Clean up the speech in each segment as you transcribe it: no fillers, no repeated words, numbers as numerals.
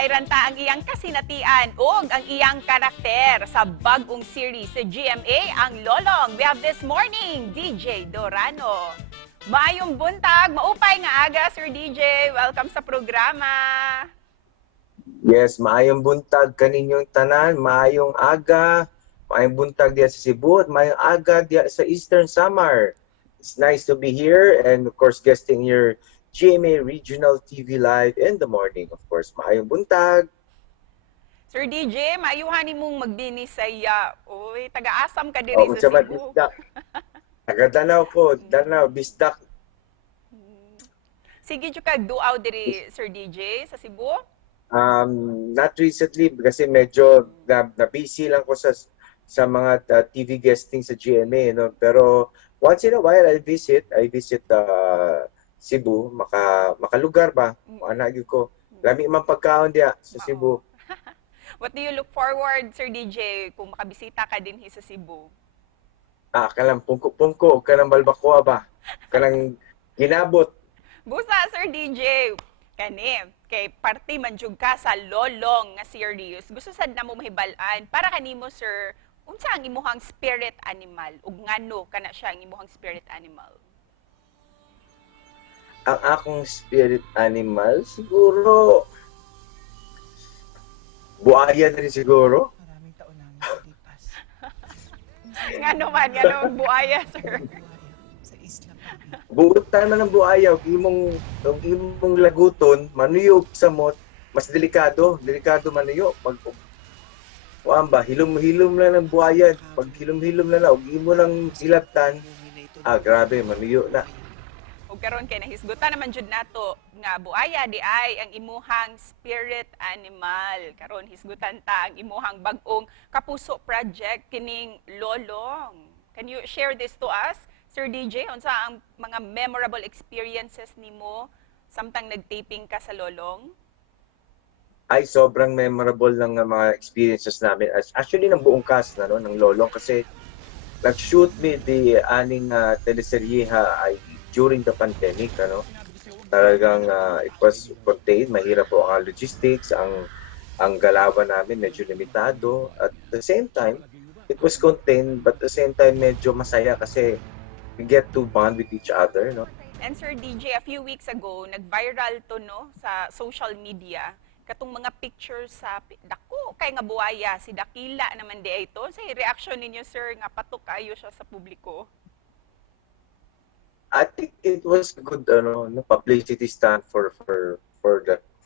Nasayran ta ang iyang kasinatian ug ang iyang karakter sa bag-ong series sa GMA, ang Lolong. We have this morning, DJ Dorano. Maayong buntag, maupay nga aga, Sir DJ. Welcome sa programa. Yes, maayong buntag kaninyong tanan, maayong aga, maayong buntag diya sa Cebu, at maayong aga diya sa Eastern Samar. It's nice to be here and of course guesting your GMA Regional TV Live in the morning. Of course, maayong buntag. Sir DJ, maayuhan mong magbini sa iya. Uy, taga-asam ka diri Oh, sa sa Cebu. bisdak. Taga Danau ko, Danau, bisdak. Sige jud kag duaw diri, Sir DJ, sa Cebu? Not recently kasi medyo na busy lang ko sa mga TV guesting sa GMA, no? Pero once in a while I visit Cebu, makalugar ba? Ana gyud ko. Lami man pagkaon diya sa Cebu. What do you look forward, Sir DJ, kung makabisita ka din sa Cebu? Kanang pungko-pungko, kanang balbacoa ba? Kanang ginabot. Busa, Sir DJ, kani, kay party man jud ka sa Lolong nga series. Gusto sad na mo mahibalan para kanimo, sir, unsa ang imuhang spirit animal ug ngano kana siya ang imuhang spirit animal? Ang akong spirit animal siguro buaya na rin siguro. Maraming taon nang nakalipas. Ngano man, ngano ang buaya, sir? Sa isla Buutan man ng buaya, ug imong laguton, manuyop sa mot, mas delikado manuyo pag ba, hilom-hilom lang ng buaya, pag hilom-hilom na ug imo lang ilatan, grabe, manuyo na. Ug karon kay nahisgutan naman jud nato nga buaya di ay ang imuhang spirit animal. Karon hisgutan ta ang imuhang bag-ong kapuso project kining Lolong. Can you share this to us, Sir DJ? Unsa ang mga memorable experiences nimo samtang nag-taping ka sa Lolong? Ay, sobrang memorable ng mga experiences namin. Actually, ng buong cast ng Lolong kasi nag-shoot me the aning teleseryeha ay during the pandemic, Talagang it was contained, mahirap po ang logistics, ang galawan namin medyo limitado. At the same time, it was contained, but at the same time medyo masaya kasi we get to bond with each other, And Sir DJ, a few weeks ago, nag-viral to sa social media katong mga pictures sa dako kay nga buaya si Dakila naman di ito. Sa reaction ninyo, sir, nga patok kayo siya sa publiko? I think it was a good publicity stunt for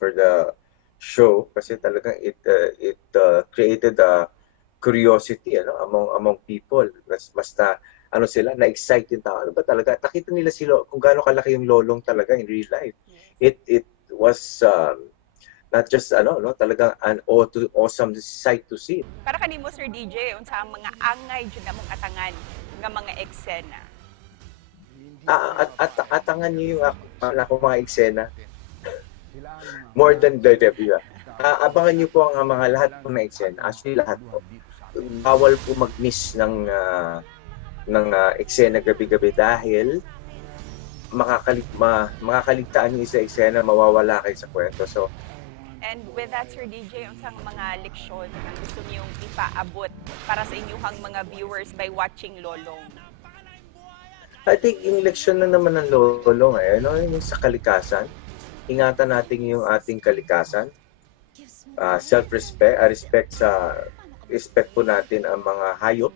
the show kasi talagang it created a curiosity among people. Basta sila na-excite yung tao. Ano ba talaga? Nakita nila sila kung gaano kalaki yung Lolong talaga in real life. It was not just talagang an awesome sight to see. Para kanimo, Sir DJ, unsa ang mga angay jud namong atangan nga mga eksena? Atangan niyo yung ako mga eksena. More than the debut. Abangan niyo po ang mga lahat po na eksena. Actually, lahat po. Bawal po mag-miss ng eksena gabi-gabi dahil makakaligtaan niyo sa eksena, mawawala kayo sa kwento. So, and with that, Sir DJ, unsang mga leksyon ang gusto niyong ipaabot para sa inyong mga viewers by watching Lolong? I think yung leksyon na naman ng Lolong yung sa kalikasan. Ingatan natin yung ating kalikasan. Self-respect, respect po natin ang mga hayop.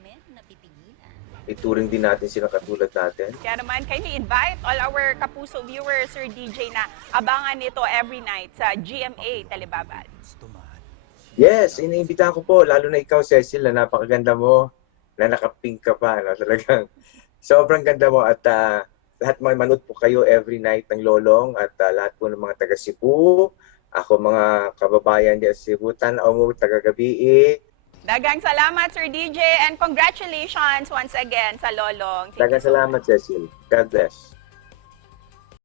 Ituring din natin sila katulad natin. Kaya naman, kayo invite all our Kapuso viewers, Sir DJ, na abangan nito every night sa GMA Telebabad. Yes, iniimbitahan ko po, lalo na ikaw, Cecil, na napakaganda mo, na nakapink ka pa, talagang sobrang ganda mo at lahat manood po kayo every night ng Lolong at lahat po ng mga taga Cebu, ako mga kababayan diyan sa Cebu, tanaw mo, taga Gabii. Dagang salamat, Sir DJ, and congratulations once again sa Lolong. Dagang salamat, Cecil. God bless.